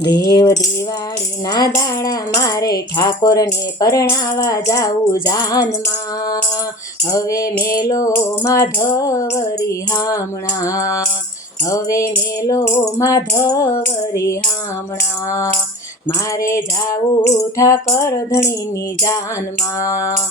દેવ દિવાળીના દાડા મારે ઠાકોરને પરણાવા જાવું જાનમાં. હવે મેલો માધવરી હામણા, હવે મેલો માધવરી હામણા. મારે જાવું ઠાકર ધણીની જાનમાં,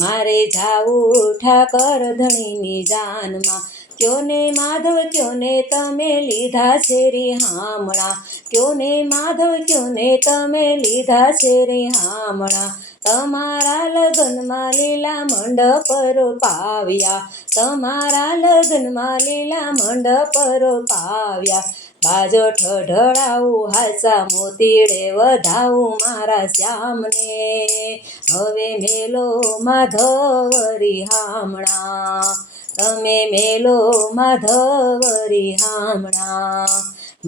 મારે જાવું ઠાકર ધણીની જાનમાં. ક્યો ને માધવ ક્યો ને તમે લીધા છે રે હામણા, ક્યો ને માધવ ક્યો ને તમે લીધા છે રે હામણા. તમારા લગ્નમાં લીલા મંડપ રોપાવ્યા, તમારા લગ્નમાં લીલા મંડપ રોપાવ્યા. બાજો ઠઢડાવું હાસા મોતીડે વધાવું મારા શ્યામને. હવે મેલો માધવરી હામણા, તમે મેલો માધવરી હામણા.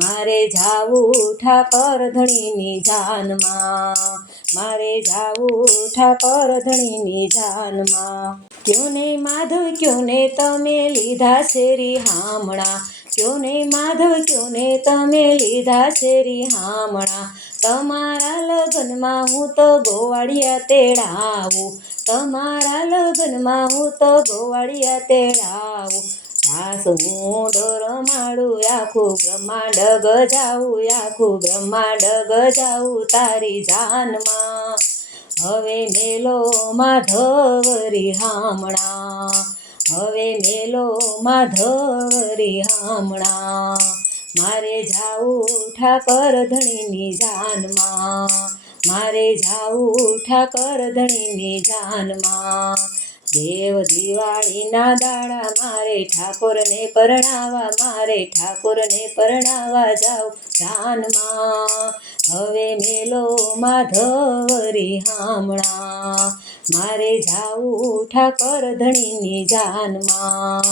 મારે જાવું ઠાકર ધણીની જાનમાં, મારે જાવું ઠાકર ધણીની જાનમાં. ક્યો ને માધવ ક્યો ને તમે લીધા છે રી હામણા, ક્યો ને માધવ ક્યો ને તમે લીધા છે રી હામણા. તમારા લગ્નમાં હું તો ગોવાળિયા તેડાવું, તમારા લગ્નમાં હું તો ગોવાળિયા તેડાવું. રાસ હું રમાડું આખું બ્રહ્માંડ ગજાવું, આખું બ્રહ્માંડ ગજાવું તારી જાનમાં. હવે મેલો માધવરી હામણા, હવે મેલો માધવરી હામણા. મારે જાવું ઠાકર ધણીની જાનમાં, મારે જાવું ઠાકર ધણીની જાનમાં. દેવ દિવાળીના દાડા મારે ઠાકોરને પરણાવા, મારે ઠાકોરને પરણાવા જાઉં જાનમાં. હવે મેલો માધવરી હામણા, મારે જાવું ઠાકર ધણીની જાનમાં,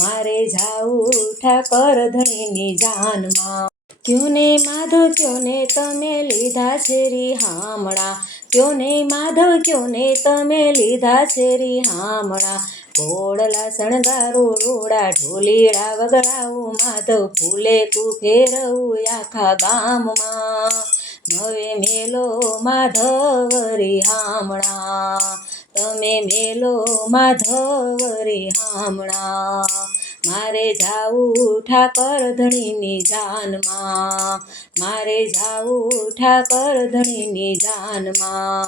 મારે જાવું ઠાકર ધણીની જાનમાં. ક્યો ને માધવ ક્યો ને તમે લીધા છે રી હામણા, ક્યો ને માધવ ક્યો ને તમે લીધા છે રી હામણા. ઘોડલા શણગારું રોડા ઢોલીડા વગડાવું, માધવ ફૂલે ફેરવું આખા ગામમાં. હવે મેલો માધવરી હામણા, તમે મેલો માધવરી હામણા. મારે જાવું ઠાકર ધણીની જાનમાં, મારે જાવું ઠાકર ધણીની જાનમાં.